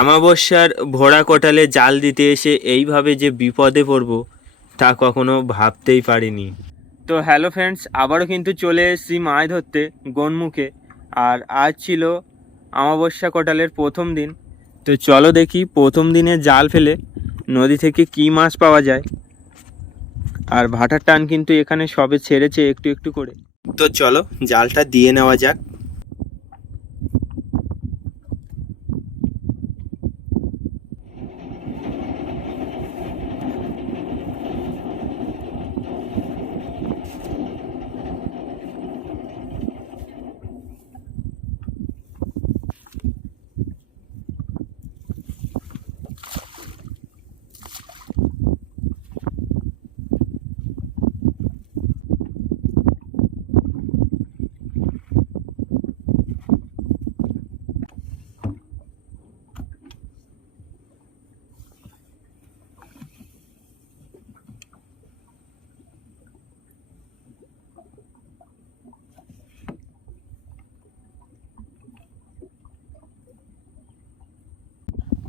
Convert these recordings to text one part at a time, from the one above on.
আমাবস্যার ভোড়া কোটালে জাল দিতে এসে এইভাবে যে বিপদে পড়ব তা কখনো ভাবতেই পারিনি। তো হ্যালো ফ্রেন্ডস, আবারও কিন্তু চলে এসেছি মাছ ধরতে গনমুখে। আর আজ ছিল আমাবস্যা কোটালের প্রথম দিন। তো চলো দেখি প্রথম দিনে জাল ফেলে নদী থেকে কী মাছ পাওয়া যায়। আর ভাটার টান কিন্তু এখানে সবে ছেড়েছে একটু একটু করে। তো চলো জালটা দিয়ে নেওয়া যাক।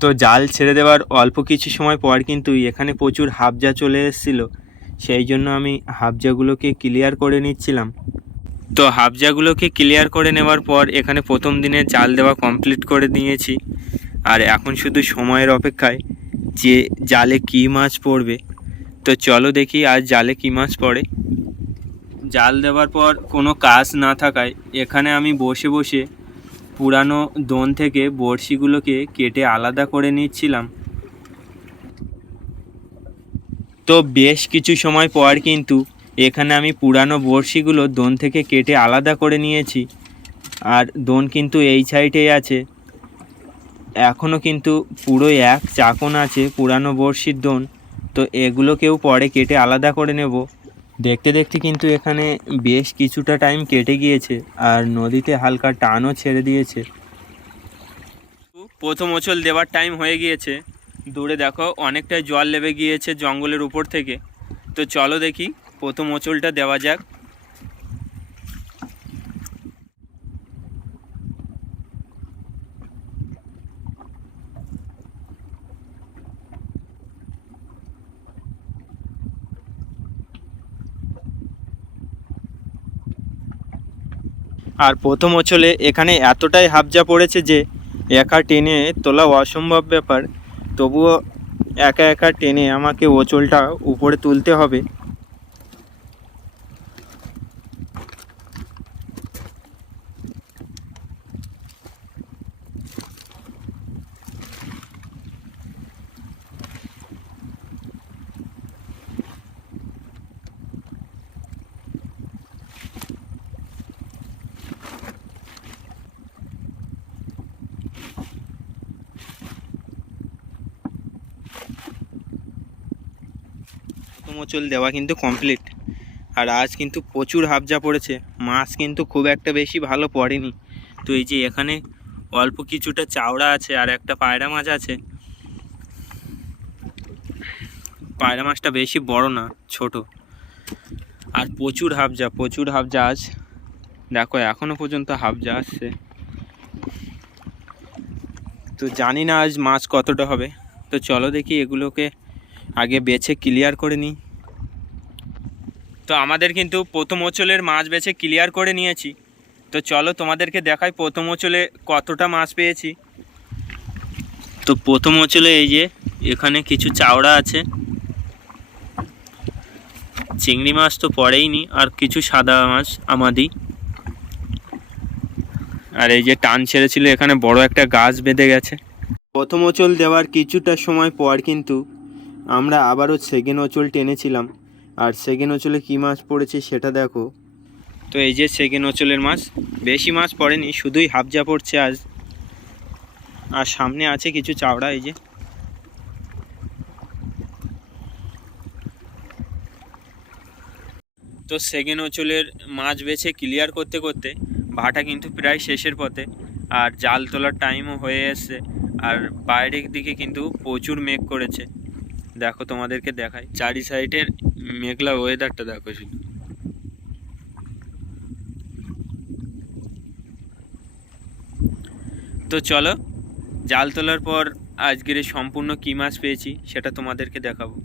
তো জাল ছেড়ে দেওয়ার অল্প কিছু সময় পর কিন্তু এখানে প্রচুর হাবজা চলে এসেছিলো। সেই জন্য আমি হাবজাগুলোকে ক্লিয়ার করে নিচ্ছিলাম। তো হাবজাগুলোকে ক্লিয়ার করে নেওয়ার পর এখানে প্রথম দিনে জাল দেওয়া কমপ্লিট করে নিয়েছি। আর এখন শুধু সময়ের অপেক্ষায় যে জালে কী মাছ পড়বে। তো চলো দেখি আজ জালে কী মাছ পড়ে। জাল দেওয়ার পর কোনো কাজ না থাকায় এখানে আমি বসে বসে পুরানো দোন থেকে বড়শিগুলোকে কেটে আলাদা করে নিচ্ছিলাম। তো বেশ কিছু সময় পর কিন্তু এখানে আমি পুরানো বড়শিগুলো দোন থেকে কেটে আলাদা করে নিয়েছি। আর দোন কিন্তু এই সাইডেই আছে, এখনও কিন্তু পুরো এক চাকন আছে পুরানো বড়শির দোন। তো এগুলোকেও পরে কেটে আলাদা করে নেব। দেখতে দেখতে কিন্তু এখানে বেশ কিছুটা টাইম কেটে গিয়েছে আর নদীতে হালকা টানও ছেড়ে দিয়েছে। প্রথম ওচল দেওয়ার টাইম হয়ে গিয়েছে। দূরে দেখো অনেকটাই জল নেমে গিয়েছে জঙ্গলের উপর থেকে। তো চলো দেখি প্রথম ওচলটা দেওয়া যাক। আর প্রথম ওচলে এখানে এতটাই হাবজা পড়েছে যে একা টেনে তোলা অসম্ভব ব্যাপার। তবুও একা একা টেনে আমাকে ওচলটা উপরে তুলতে হবে। মোচল দেওয়া কিন্তু কমপ্লিট। আর আজ কিন্তু প্রচুর হাবজা পড়েছে, মাছ কিন্তু খুব একটা বেশি ভালো পড়েনি। তো এই যে এখানে অল্প কিছুটা চাওড়া আছে আর একটা পায়রা মাছ আছে। পায়রা মাছটা বেশি বড় না, ছোট। আর প্রচুর হাবজা আজ দেখো এখনো পর্যন্ত হাবজা আসছে। তো জানি না আজ মাছ কতটা হবে। তো চলো দেখি এগুলোকে আগে বেছে ক্লিয়ার করে নিই। তো আমাদের কিন্তু প্রথম ওচলের মাছ বেছে ক্লিয়ার করে নিয়েছি। তো চলো তোমাদেরকে দেখাই প্রথম ওচলে কতটা মাছ পেয়েছি। তো প্রথম ওচলে এই যে এখানে কিছু চাওড়া আছে, চিংড়ি মাছ তো পড়েইনি, আর কিছু সাদা মাছ আমাদি। আর এই যে টান ছেড়েছিল এখানে বড় একটা গাছ বেঁধে গেছে। প্রথম ওচল দেওয়ার কিছুটা সময় পর কিন্তু আমরা আবারও সেকেন্ড ওচল টেনেছিলাম। আর সেকেন্ড ওচলে কী মাছ পড়েছে সেটা দেখো। তো এই যে সেকেন্ড ওচলের মাছ, বেশি মাছ পড়েনি, শুধুই হাবজা পড়ছে আজ। আর সামনে আছে কিছু চাওড়া, এই যে। তো সেকেন্ড ওচলের মাছ বেছে ক্লিয়ার করতে করতে ভাটা কিন্তু প্রায় শেষের পথে। আর জাল তোলার টাইমও হয়ে এসছে। আর বাইরের দিকে কিন্তু প্রচুর মেঘ করেছে, দেখো তোমাদেরকে দেখাই। চারি সাইডের মেঘলা ওয়েদারটা দেখো শুধু। তো চলো জাল তোলার পর আজকের এই সম্পূর্ণ কী মাছ পেয়েছি সেটা তোমাদেরকে দেখাবো।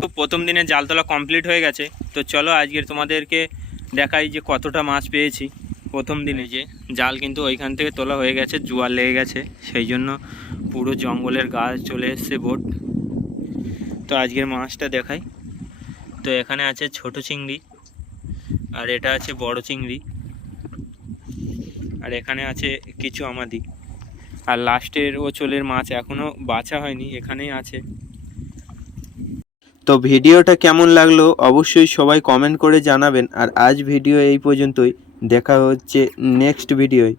তো প্রথম দিনে জাল তোলা কমপ্লিট হয়ে গেছে। তো চলো আজকের তোমাদেরকে দেখাই যে কতটা মাছ পেয়েছি প্রথম দিনে। যে জাল কিন্তু ওইখান থেকে তোলা হয়ে গেছে, জোয়ার লেগে গেছে, সেই জন্য পুরো জঙ্গলের গা চলে এসছে বোট। তো আজকের মাছটা দেখাই। তো এখানে আছে ছোট চিংড়ি, আর এটা আছে বড় চিংড়ি, আর এখানে আছে কিছু আমাদি, আর লাস্টের ওচলের মাছ এখনও বাছা হয়নি, এখানেই আছে। তো ভিডিওটা কেমন লাগলো অবশ্যই সবাই কমেন্ট করে জানাবেন। আর আজ ভিডিও এই পর্যন্তই, দেখা হচ্ছে নেক্সট ভিডিওয়।